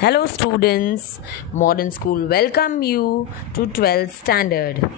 Hello students, Modern School welcome you to 12th standard.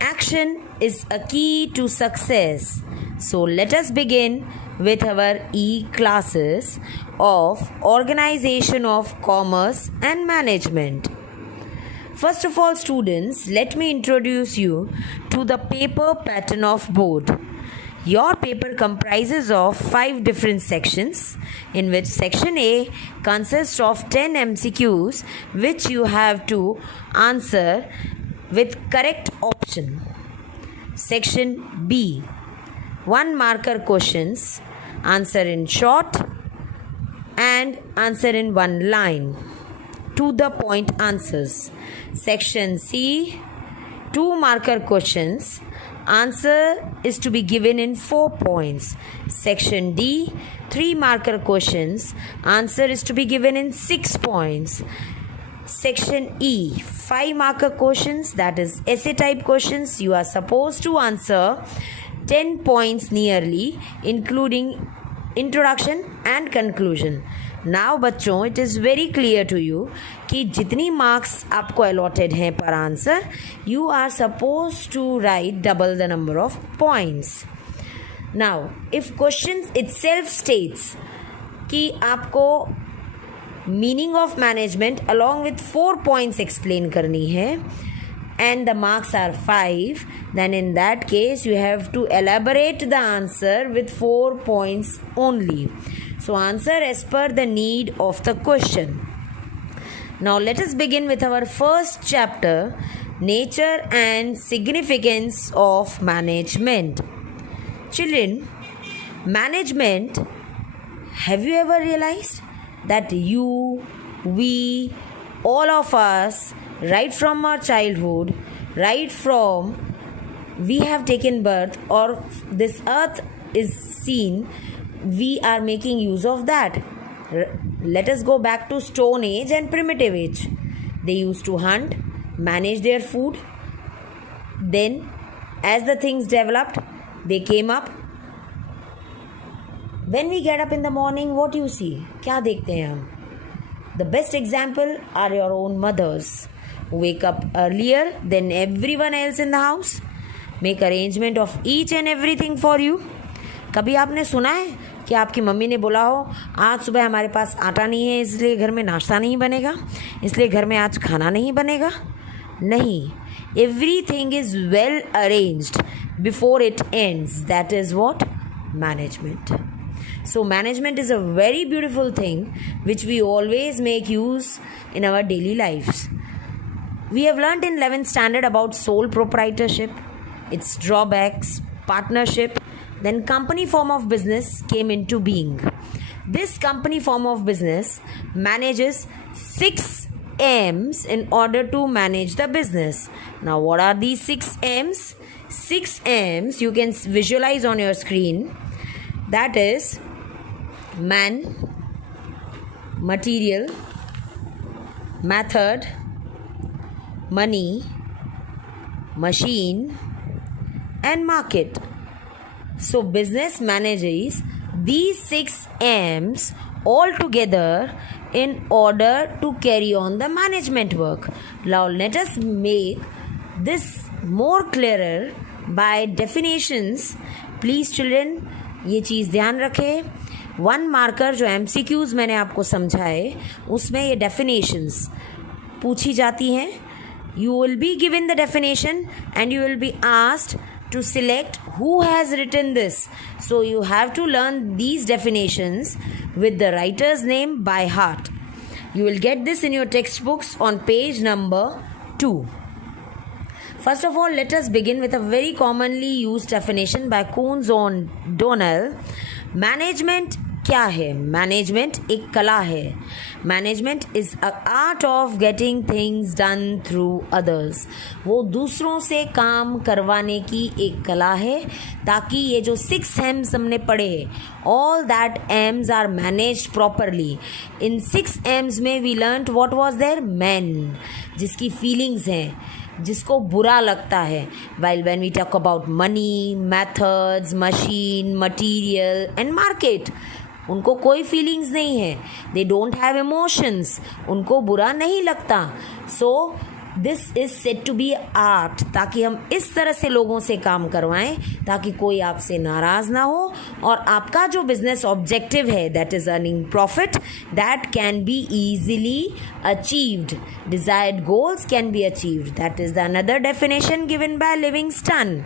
Action is a key to success. So let us begin with our E-classes of Organization of Commerce and Management. First of all students, let me introduce you to the paper pattern of board. Your paper comprises of 5 different sections, in which section A consists of 10 MCQs which you have to answer with correct option. Section B, 1 marker questions, answer in short and answer in 1 line. To the point answers. Section C, 2 marker questions, answer is to be given in 4 points. Section D, 3 marker questions, answer is to be given in 6 points. Section E, 5 marker questions, that is essay type questions, you are supposed to answer 10 points nearly, including introduction and conclusion. Now बच्चों, it is very clear to you कि जितनी marks आपको allotted हैं पर answer, you are suppose to write double the number of points. Now if question itself states कि आपको meaning of management along with 4 points explain करनी है and the marks are 5, then in that case you have to elaborate the answer with 4 points only. So answer as per the need of the question. Now let us begin with our first chapter, Nature and Significance of Management. Children, management, have you ever realized that you, we, all of us, right from our childhood, right from we have taken birth or this earth is seen, we are making use of that. Let us go back to Stone Age and Primitive Age. They used to hunt, manage their food. Then as the things developed, they came up. When we get up in the morning, what do you see? क्या देखते हैं हम? The best example are your own mothers. Wake up earlier than everyone else in the house. Make arrangement of each and everything for you. कभी आपने सुना है कि आपकी मम्मी ने बोला हो आज सुबह हमारे पास आटा नहीं है इसलिए घर में नाश्ता नहीं बनेगा, इसलिए घर में आज खाना नहीं बनेगा? नहीं. Everything is well arranged before it ends. That is what? Management. So management is a very beautiful thing which we always make use in our daily lives. We have learnt in 11th standard about sole proprietorship, its drawbacks, partnership, then company form of business came into being. This company form of business manages 6 M's in order to manage the business. Now what are these 6 M's? 6 M's you can visualize on your screen. That is man, material, method, money, machine and market. So business manages these 6 M's all together in order to carry on the management work. Now let us make this more clearer by definitions. Please children, ये चीज़ ध्यान रखें. 1 marker जो MCQs मैंने आपको समझाए उसमें ये definitions पूछी जाती हैं. You will be given the definition and you will be asked to select who has written this. So you have to learn these definitions with the writer's name by heart. You will get this in your textbooks on page number 2. First of all, let us begin with a very commonly used definition by Kuhn-Donnell. Management क्या है? Management एक कला है. Management is a art of getting things done through others. वो दूसरों से काम करवाने की एक कला है ताकि ये जो 6 M's हमने पढ़े all that M's are managed properly. इन 6 M's में we learned what was there? Man, जिसकी फीलिंग्स हैं, जिसको बुरा लगता है. While when we talk about money, methods, machine, material and market, उनको कोई फीलिंग्स नहीं है, दे डोंट हैव इमोशंस, उनको बुरा नहीं लगता. So this is said to be art, ताकि हम इस तरह से लोगों से काम करवाएं ताकि कोई आपसे नाराज ना हो और आपका जो बिजनेस ऑब्जेक्टिव है, that is earning profit, that can be easily achieved. Desired goals can be achieved. That is the another definition given by Livingston.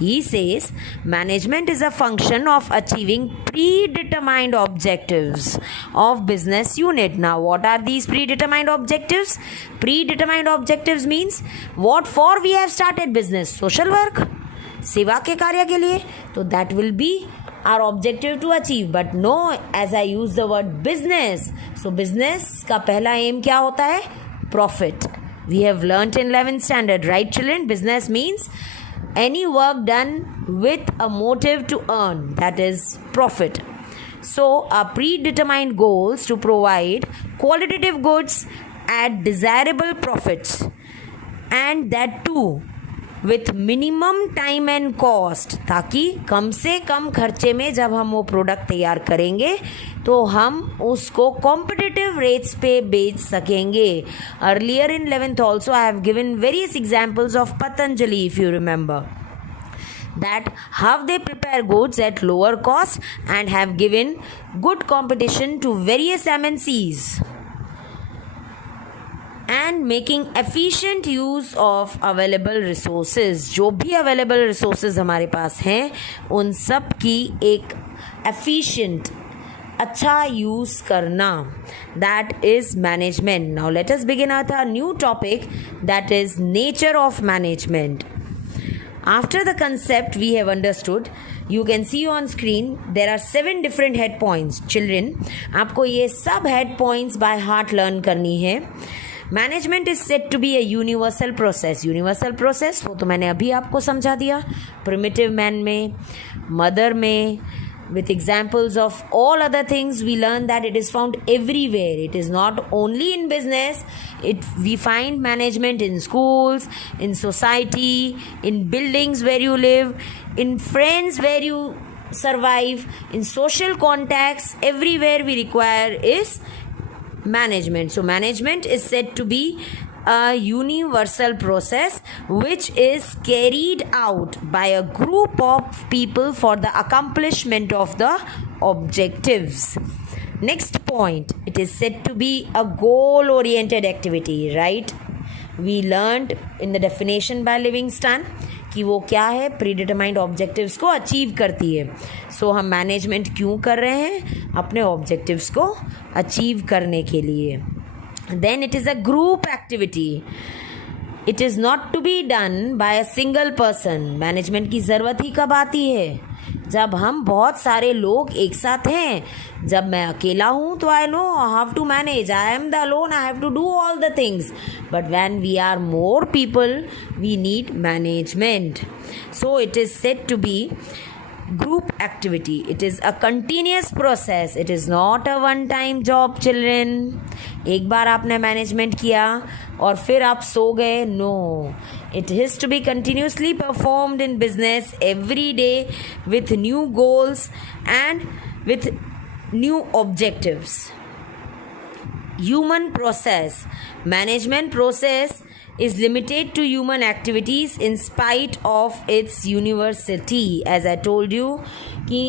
He says management is a function of achieving predetermined objectives of business unit. Now what are these predetermined objectives? Predetermined objectives means what for we have started business. Social work, सेवा के कार्य के लिए, तो that will be our objective to achieve. But no, as I use the word business, so business का पहला aim क्या होता है? Profit. We have learnt in 11th standard, right children? Business means any work done with a motive to earn, that is profit. So our predetermined goals to provide qualitative goods at desirable profits, and that too with minimum time and cost, ताकि कम से कम खर्चे में जब हम वो product तैयार करेंगे तो हम उसको कॉम्पिटिटिव रेट्स पे बेच सकेंगे. Earlier in 11th also I have given various examples of Patanjali, if you remember, that how they prepare goods at lower cost and have given good competition to various MNCs and making efficient use of available resources. जो भी available resources हमारे पास हैं उन सब की एक efficient अच्छा use करना, that is management. Now let us begin with a new topic, that is nature of management. After the concept we have understood, you can see on screen there are 7 different head points. Children, आपको ये सब head points by heart learn करनी है. Management is said to be a universal process. Universal process वो तो मैंने अभी आपको समझा दिया. प्रिमिटिव मैन में, मदर में, with examples of all other things, we learn that it is found everywhere. It is not only in business. We find management in schools, in society, in buildings where you live, in friends where you survive, in social contacts. Everywhere we require is management. So management is said to be a universal process which is carried out by a group of people for the accomplishment of the objectives. Next point, it is said to be a goal oriented activity, right? We learned in the definition by Livingston कि वो क्या है, predetermined objectives को achieve करती है. सो हम management क्यों कर रहे हैं? अपने ऑब्जेक्टिव्स को अचीव करने के लिए. Then it is a group activity. It is not to be done by a single person. Management की ज़रूरत ही कब आती है? जब हम बहुत सारे लोग एक साथ हैं. जब मैं अकेला हूँ तो I know I have to manage, I am the alone, I have to do all the things. But when we are more people we need management. So it is said to be group activity. It is a continuous process. It is not a one time job, children. एक बार आपने management किया और फिर आप सो गए. No, it has to be continuously performed in business every day with new goals and with new objectives. Human process. Management process is limited to human activities in spite of its universality. As I told you कि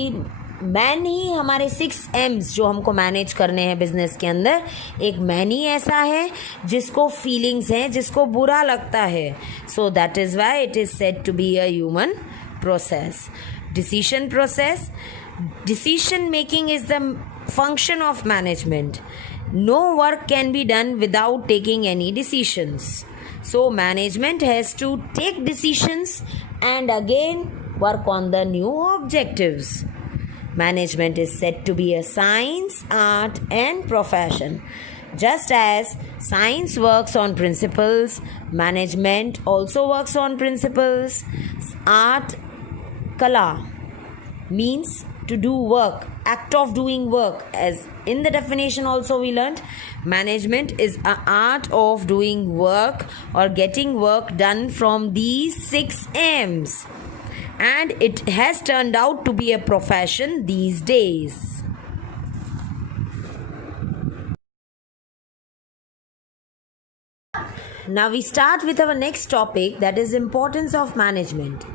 man ही हमारे 6 M's जो हमको manage करने हैं business के अंदर, एक man ही ऐसा है जिसको फीलिंग्स हैं, जिसको बुरा लगता है. So that is why it is said to be a human process. Decision process. Decision making is the function of management. No work can be done without taking any decisions. So management has to take decisions and again work on the new objectives. Management is said to be a science, art and profession. Just as science works on principles, management also works on principles. Art, kala, means to do work, act of doing work. As in the definition also we learned, management is an art of doing work or getting work done from these 6 M's, and it has turned out to be a profession these days. Now we start with our next topic, that is importance of management.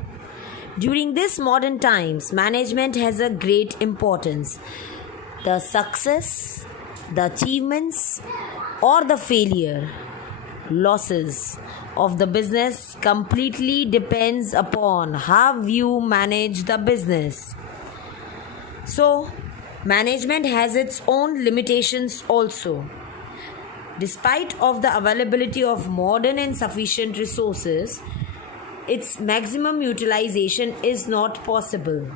During this modern times, management has a great importance. The success, the achievements, or the failure, losses of the business completely depends upon how you manage the business. So, management has its own limitations also. Despite of the availability of modern and sufficient resources, its maximum utilization is not possible.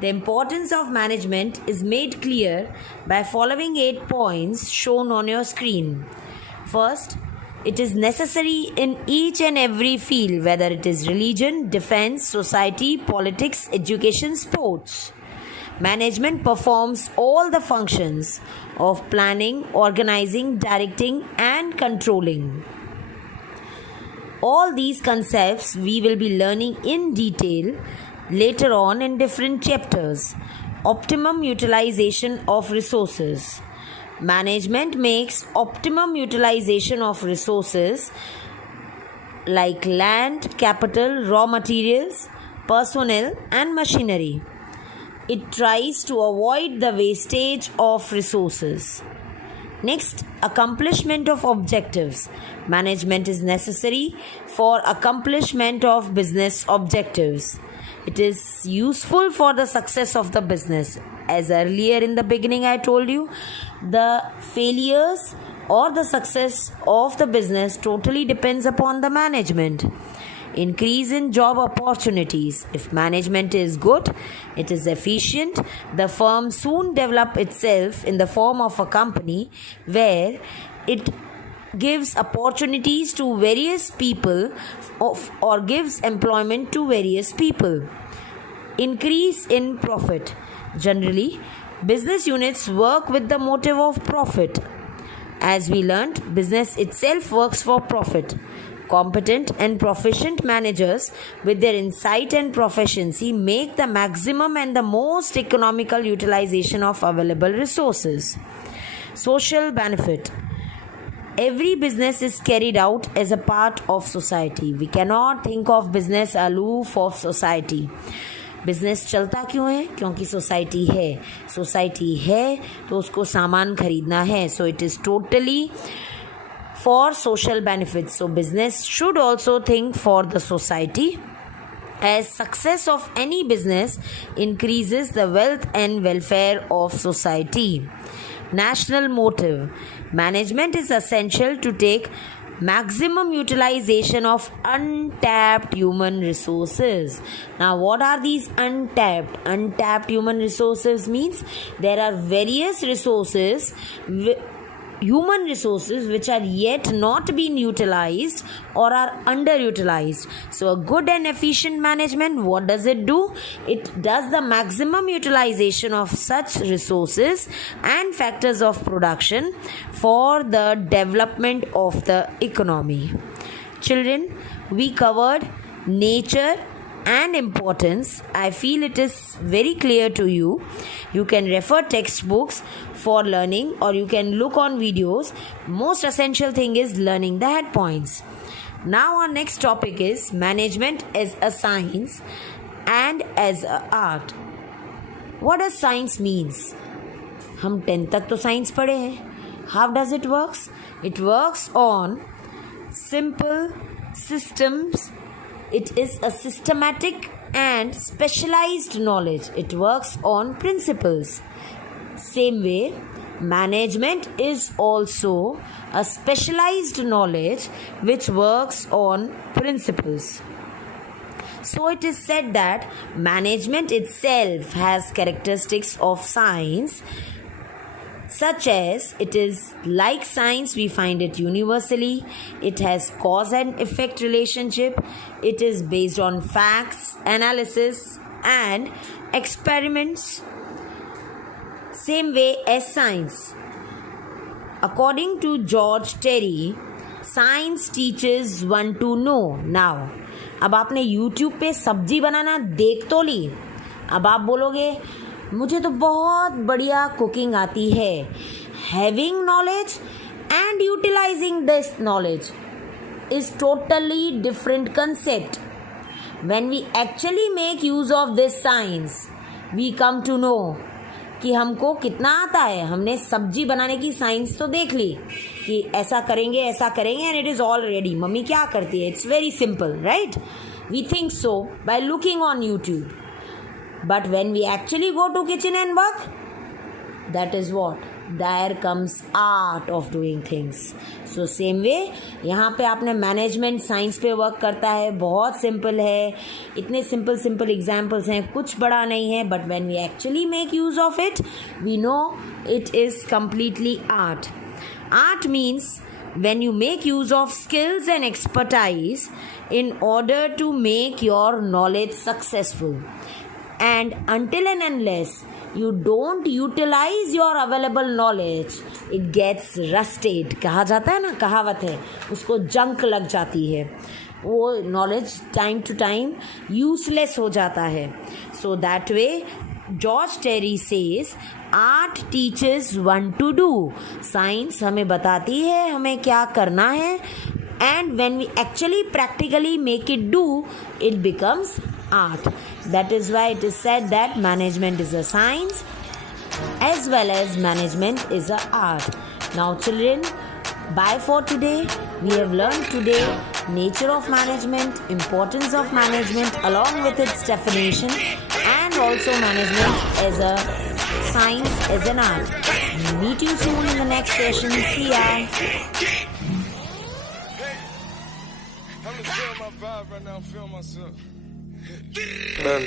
The importance of management is made clear by following 8 points shown on your screen. First, it is necessary in each and every field, whether it is religion, defense, society, politics, education, sports. Management performs all the functions of planning, organizing, directing, and controlling. All these concepts we will be learning in detail later on in different chapters. Optimum utilization of resources. Management makes optimum utilization of resources like land, capital, raw materials, personnel, and machinery. It tries to avoid the wastage of resources. Next, accomplishment of objectives. Management is necessary for accomplishment of business objectives. It is useful for the success of the business. As earlier in the beginning I told you, the failures or the success of the business totally depends upon the management. Increase in job opportunities. If management is good, it is efficient, the firm soon develop itself in the form of a company where it gives opportunities to various people or gives employment to various people. Increase in profit. Generally, business units work with the motive of profit. As we learnt, business itself works for profit. Competent and proficient managers with their insight and proficiency make the maximum and the most economical utilization of available resources. Social benefit. Every business is carried out as a part of society. We cannot think of business aloof of society. Business चलता क्यों है? क्योंकि society है तो उसको सामान खरीदना है. सो it is totally for social benefits. So business should also think for the society, as success of any business increases the wealth and welfare of society. National motive. Management is essential to take maximum utilization of untapped human resources. Now, what are these untapped? Untapped human resources means there are various resources, human resources which are yet not being utilized or are underutilized. So a good and efficient management, what does it do? It does the maximum utilization of such resources and factors of production for the development of the economy. Children, we covered nature and importance. I feel it is very clear to you. You can refer textbooks for learning or you can look on videos. Most essential thing is learning the head points. Now our next topic is management as a science and as a art. What does science means? हम 10th तक तो science पढ़े हैं. How does it works? It works on simple systems. It is a systematic and specialized knowledge. It works on principles. Same way, management is also a specialized knowledge which works on principles. So it is said that management itself has characteristics of science, such as it is like science, we find it universally, it has cause and effect relationship, it is based on facts, analysis and experiments. Same way as science. According to George Terry, science teaches one to know. Now, अब आपने YouTube पे सब्जी बनाना देख तो ली, अब आप बोलोगे मुझे तो बहुत बढ़िया कुकिंग आती है. Having knowledge and utilising this knowledge, is totally different concept. When we actually make use of this science, we come to know कि हमको कितना आता है. हमने सब्जी बनाने की साइंस तो देख ली कि ऐसा करेंगे and it is already. Mummy क्या करती है? It's very simple, right? We think so by looking on YouTube. But when we actually go to kitchen and work, that is what? There comes art of doing things. So same way यहाँ पे आपने management science पे work करता है. बहुत simple है, इतने simple examples हैं, कुछ बड़ा नहीं है. But when we actually make use of it, we know it is completely art. Art means when you make use of skills and expertise in order to make your knowledge successful. And until and unless you don't utilize your available knowledge, it gets rusted. कहा जाता है ना, कहावत है, उसको junk लग जाती है. वो knowledge time to time useless हो जाता है. So that way George Terry says art teaches one to do. Science हमें बताती है हमें क्या करना है, and when we actually practically make it do, it becomes art. That is why it is said that management is a science as well as management is a art. Now children, bye for today. We have learned today nature of management, importance of management along with its definition, and also management as a science, as an art. Meet you soon in the next session. See ya. I'm gonna feel my vibe right now, feel myself. Man.